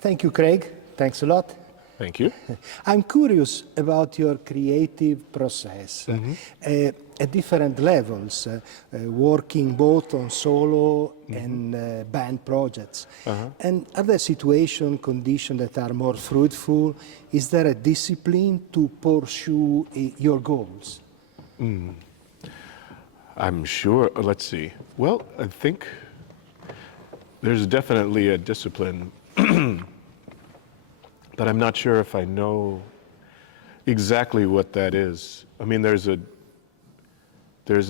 Thank you, Craig. Thanks a lot. Thank you. I'm curious about your creative process at different levels, working both on solo and band projects. And are there situations, conditions that are more fruitful? Is there a discipline to pursue your goals? I'm sure, let's see. Well, I think there's definitely a discipline, but I'm not sure if I know exactly what that is. I mean, there's a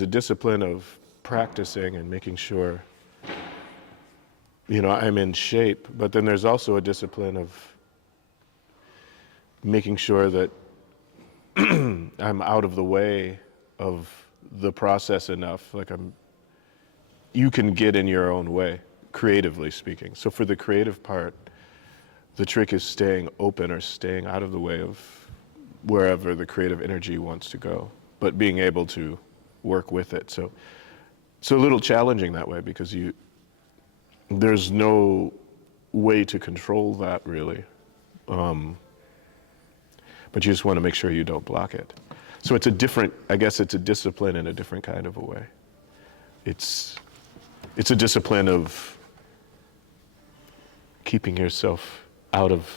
discipline of practicing and making sure, I'm in shape, but then there's also a discipline of making sure that I'm out of the way of the process enough, you can get in your own way, creatively speaking. So for the creative part, the trick is staying open or staying out of the way of wherever the creative energy wants to go, but being able to work with it. So it's a little challenging that way because there's no way to control that really. But you just want to make sure you don't block it. So it's I guess it's a discipline in a different kind of a way. It's a discipline of keeping yourself out of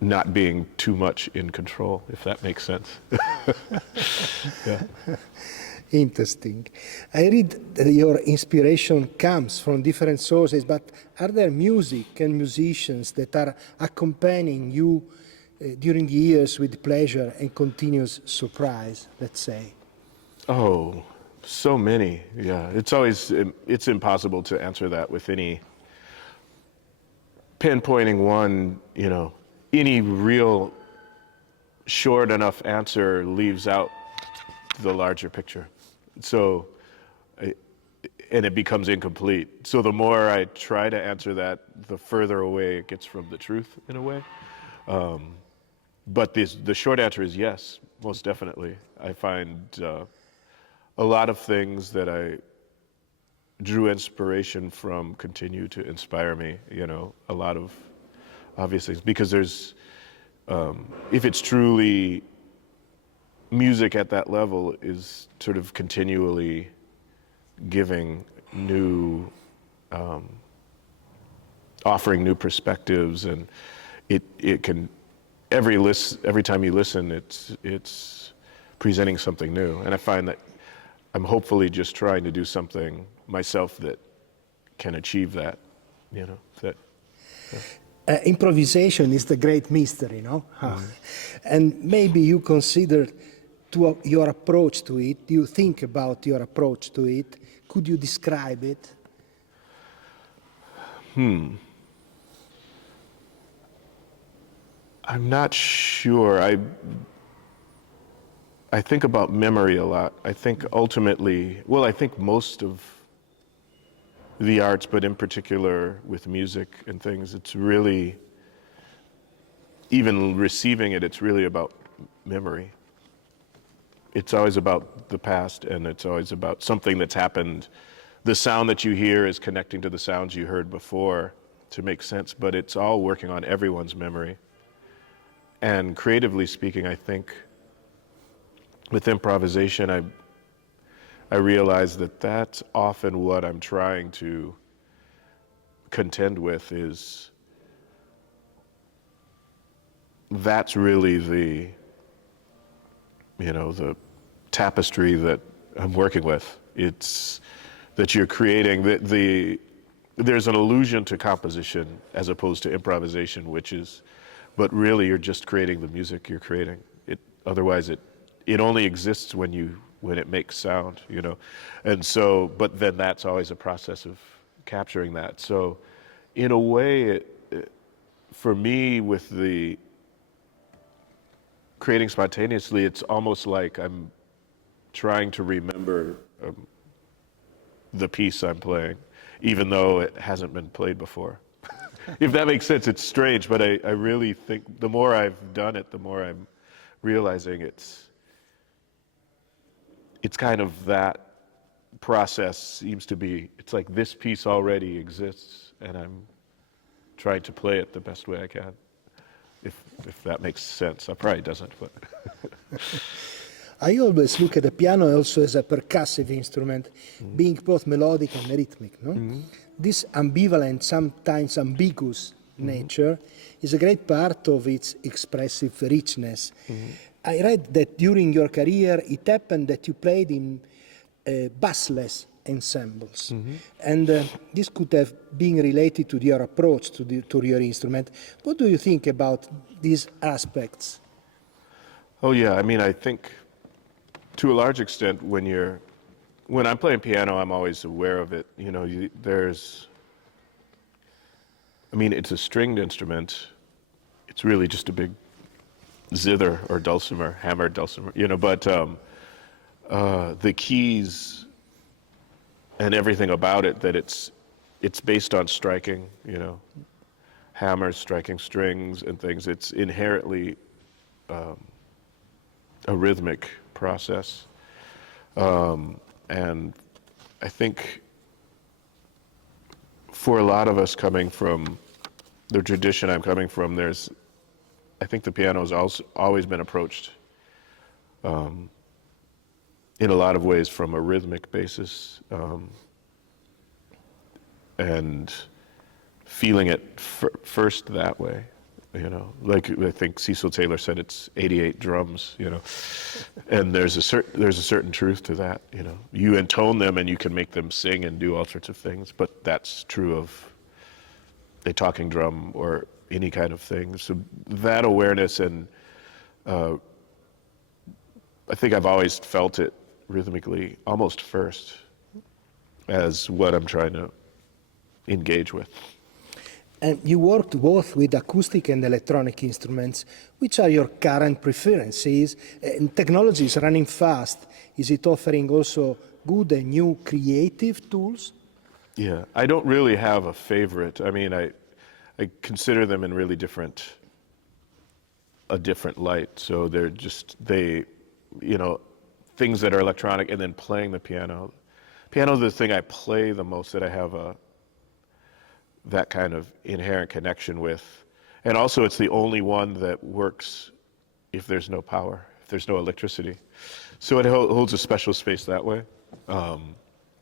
not being too much in control, if that makes sense. Yeah. Interesting. I read that your inspiration comes from different sources, but are there music and musicians that are accompanying you during the years with pleasure and continuous surprise, let's say? Oh, so many, yeah. It's impossible to answer that with any pinpointing one, any real short enough answer leaves out the larger picture. So, and it becomes incomplete. So the more I try to answer that, the further away it gets from the truth in a way. But the short answer is yes, most definitely. I find a lot of things that I drew inspiration from continue to inspire me, a lot of obvious things. Because there's, if it's truly music at that level is sort of continually giving new, offering new perspectives, and it can, every time you listen, it's presenting something new. And I find that I'm hopefully just trying to do something myself that can achieve that, Improvisation is the great mystery, no? And maybe you consider your approach to it, you think about your approach to it. Could you describe it? I'm not sure. I think about memory a lot. I think ultimately, I think most of the arts, but in particular with music and things, it's really, even receiving it, it's really about memory. It's always about the past, and it's always about something that's happened. The sound that you hear is connecting to the sounds you heard before to make sense, but it's all working on everyone's memory. And creatively speaking, I think with improvisation, I realize that that's often what I'm trying to contend with is that's really the tapestry that I'm working with. It's that you're creating there's an illusion to composition as opposed to improvisation, but really you're just creating the music you're creating. Otherwise it only exists when it makes sound, And so, but then that's always a process of capturing that. So in a way, for me, with the creating spontaneously, it's almost like I'm trying to remember the piece I'm playing, even though it hasn't been played before. If that makes sense, it's strange, but I really think the more I've done it, the more I'm realizing it's kind of that process seems to be, it's like this piece already exists, and I'm trying to play it the best way I can. If that makes sense. It probably doesn't, but. I always look at the piano also as a percussive instrument, being both melodic and rhythmic. No? This ambivalent, sometimes ambiguous nature is a great part of its expressive richness. I read that during your career it happened that you played in bassless ensembles. And this could have been related to your approach to your instrument. What do you think about these aspects? Oh yeah, I mean, I think to a large extent when I'm playing piano, I'm always aware of it. You know, it's a stringed instrument. It's really just a big zither or dulcimer, hammered dulcimer, you know, but the keys and everything about it, that it's based on striking, you know, hammers, striking strings and things. It's inherently a rhythmic process. And I think for a lot of us coming from the tradition I'm coming from, I think the piano has also always been approached in a lot of ways from a rhythmic basis, and feeling it first that way, you know. Like I think Cecil Taylor said, it's 88 drums, you know, and there's a certain truth to that, you know. You intone them and you can make them sing and do all sorts of things, but that's true of a talking drum or any kind of thing. So that awareness, and I think I've always felt it rhythmically almost first as what I'm trying to engage with. And you worked both with acoustic and electronic instruments. Which are your current preferences? And technology is running fast. Is it offering also good and new creative tools? Yeah, I don't really have a favorite. I mean, I consider them in really a different light. So you know, things that are electronic, and then playing the piano. Piano is the thing I play the most, that I have that kind of inherent connection with. And also it's the only one that works if there's no power, if there's no electricity. So it holds a special space that way.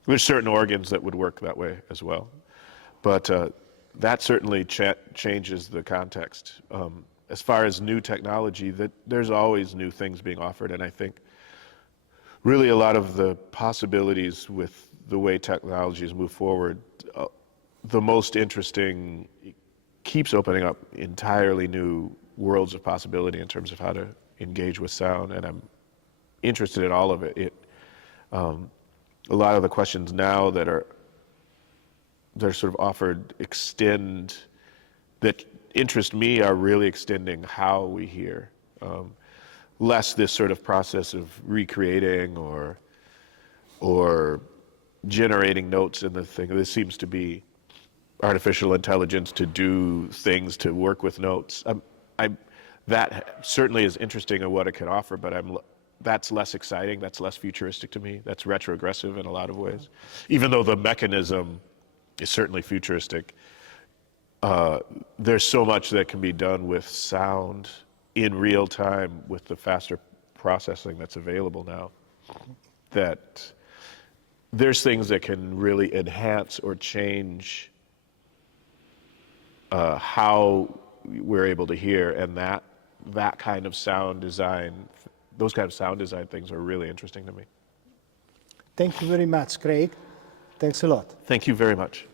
There's certain organs that would work that way as well. But that certainly changes the context. As far as new technology, there's always new things being offered, and I think really a lot of the possibilities with the way technologies move forward, the most interesting keeps opening up entirely new worlds of possibility in terms of how to engage with sound, and I'm interested in all of it. A lot of the questions now they're sort of offered that interest me are really extending how we hear. Less this sort of process of recreating or generating notes in the thing. This seems to be artificial intelligence to do things, to work with notes. That certainly is interesting in what it can offer, but that's less exciting, that's less futuristic to me. That's retrogressive in a lot of ways. Even though the mechanism is certainly futuristic, there's so much that can be done with sound in real time with the faster processing that's available now, that there's things that can really enhance or change how we're able to hear, and that kind of sound design, those kind of sound design things are really interesting to me. Thank you very much, Craig. Thanks a lot. Thank you very much.